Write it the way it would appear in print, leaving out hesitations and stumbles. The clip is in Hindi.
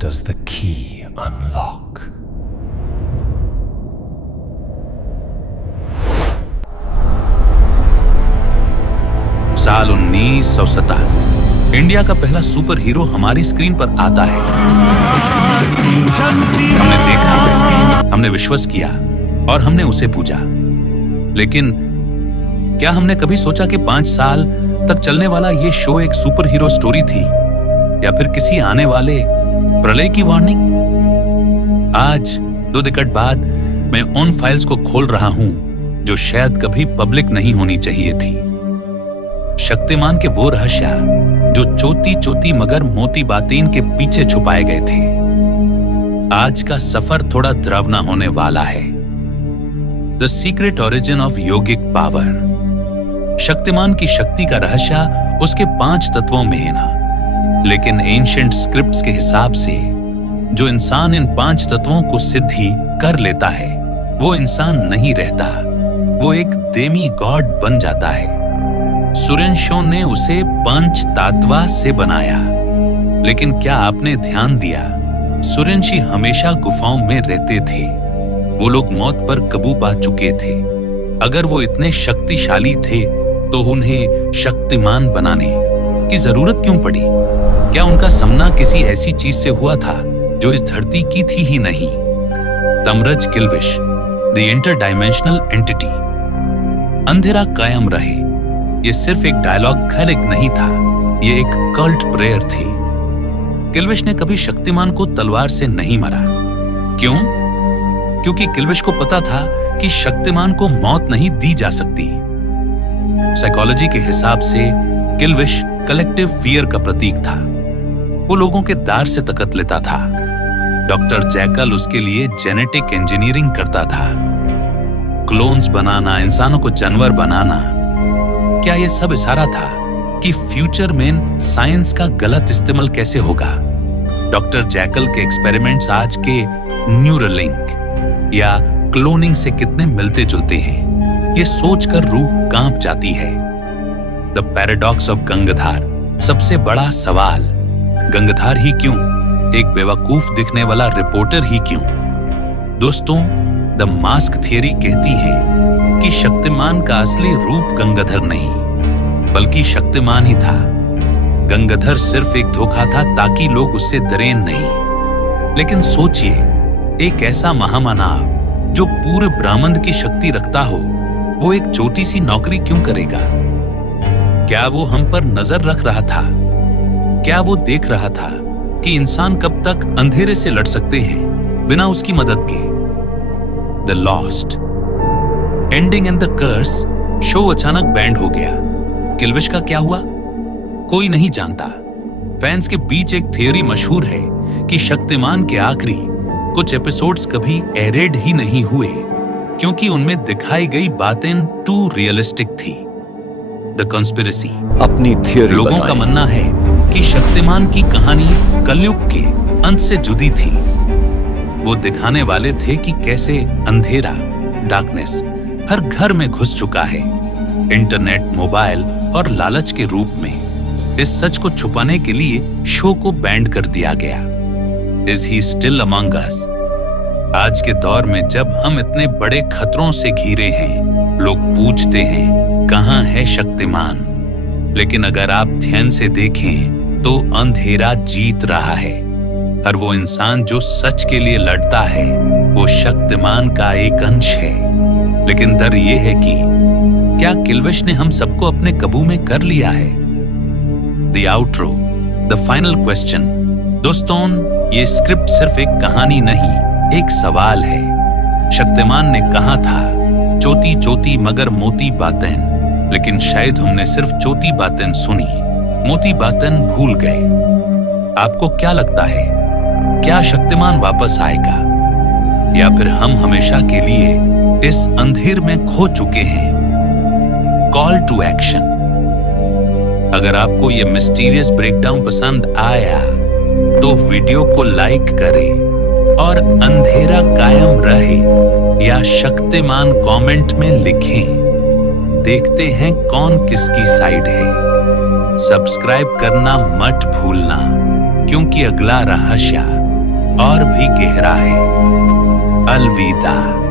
does the key unlock? साल 1970 इंडिया का पहला सुपर हीरो हमारी स्क्रीन पर आता है। हमने देखा, हमने विश्वास किया और हमने उसे पूजा। लेकिन क्या हमने कभी सोचा कि 5 साल तक चलने वाला ये शो एक सुपर हीरो स्टोरी थी या फिर किसी आने वाले प्रलय की वार्निंग? आज 2 दिक्कत बाद मैं उन फाइल्स को खोल रहा हूं जो शायद कभी पब्लिक नहीं होनी चाहिए थी। शक्तिमान के वो रहस्य जो चोटी चोटी मगर मोती बातें के पीछे छुपाए गए थे। आज का सफर थोड़ा डरावना होने वाला है। The secret origin of yogic power. Shaktimaan की शक्ति का रहस्य उसके 5 तत्वों में है ना, लेकिन एंशिएंट स्क्रिप्ट्स के हिसाब से जो इंसान इन 5 तत्वों को सिद्धि कर लेता है वो इंसान नहीं रहता, वो एक देमी गॉड बन जाता है। सुरेंशो ने उसे पंचतत्वा से बनाया, लेकिन क्या आपने ध्यान दिया, सुरेंशी हमेशा गुफाओं में रहते थे। वो लोग मौत पर काबू पा चुके थे। अगर वो इतने शक्तिशाली थे तो उन्हें शक्तिमान बनाने की जरूरत क्यों पड़ी? क्या उनका सामना किसी ऐसी चीज से हुआ था जो इस धरती की थी ही नहीं? तमरज किल्विश, द इंटरडायमेंशनल एंटिटी। अंधेरा कायम रहे, ये सिर्फ एक डायलॉग खैरिक नहीं था, ये एक कल्ट प्रेयर थी। किल्विश ने कभी शक्तिमान को तलवार से नहीं मारा। क्यों? क्योंकि किल्विश को पता था कि शक्तिमान को मौत नहीं दी जा सकती। साइकोलॉजी के हिसाब से किल्विश कलेक्टिव फियर का प्रतीक था। वो लोगों के दार से ताकत लेता था। डॉक्टर जैकल उसके लिए जेनेटिक इंजीनियरिंग करता था, क्लोन्स बनाना, इंसानों को जानवर बनाना। क्या यह सब इशारा था कि फ्यूचर में साइंस का गलत इस्तेमाल कैसे होगा? डॉक्टर जैकल के एक्सपेरिमेंट्स आज के न्यूरलिंक या क्लोनिंग से कितने मिलते जुलते हैं, ये सोचकर रूह कांप जाती है। The paradox of Gangadhar. सबसे बड़ा सवाल, गंगाधर ही क्यों? एक बेवकूफ दिखने वाला रिपोर्टर ही क्यों? दोस्तों, द मास्क थियरी कहती है कि शक्तिमान का असली रूप गंगाधर नहीं बल्कि शक्तिमान ही था। गंगाधर सिर्फ एक धोखा था ताकि लोग उससे डरें नहीं। लेकिन सोचिए, एक ऐसा महामानव जो पूरे ब्रह्मांड की शक्ति रखता हो, वो एक छोटी सी नौकरी क्यों करेगा? क्या वो हम पर नजर रख रहा था? क्या वो देख रहा था कि इंसान कब तक अंधेरे से लड़ सकते हैं बिना उसकी मदद के? The lost ending and the curse show अचानक बैंड हो गया। किल्विश का क्या हुआ? कोई नहीं जानता। फैंस के बीच एक थियरी मशहूर है कि शक्तिमान के आखिरी कुछ एपिसोड्स कभी एयरेड ही नहीं हुए क्योंकि उनमें दिखाई गई बातें टू रियलिस्टिक थी। The conspiracy. अपनी थियरी लोगों का मानना है कि शक्तिमान की कहानी कलयुग के अंत से जुड़ी थी। वो दिखाने वाले थे कि कैसे अंधेरा, डार्कनेस हर घर में घुस चुका है, इंटरनेट, मोबाइल और लालच के रूप में। इस सच को छुपाने के लिए शो को बैंड कर दिया गया। इज ही स्टिल अमंग अस? आज के दौर में जब हम इतने बड़े खतरों से घिरे हैं, लोग पूछते हैं कहां है शक्तिमान? लेकिन अगर आप ध्यान से देखें तो अंधेरा जीत रहा है। हर वो इंसान जो सच के लिए लड़ता है वो शक्तिमान का एक अंश है। लेकिन डर ये है कि क्या किल्विश ने हम सबको अपने काबू में कर लिया है? The outro, the final question. दोस्तों, ये स्क्रिप्ट सिर्फ एक कहानी नहीं, एक सवाल है। शक्तिमान ने कहा था चोटी चोटी मगर मोती बातें, लेकिन शायद हमने सिर्फ चोटी बातें सुनी, मोती बातें भूल गए। आपको क्या लगता है, क्या शक्तिमान वापस आएगा या फिर हम हमेशा के लिए इस अंधेर में खो चुके हैं? Call to action. अगर आपको यह मिस्टीरियस ब्रेकडाउन पसंद आया तो वीडियो को लाइक करें और अंधेरा कायम रहे या शक्तिमान कमेंट में लिखें। देखते हैं कौन किसकी साइड है। सब्सक्राइब करना मत भूलना, क्योंकि अगला रहस्य और भी गहरा है। अलविदा।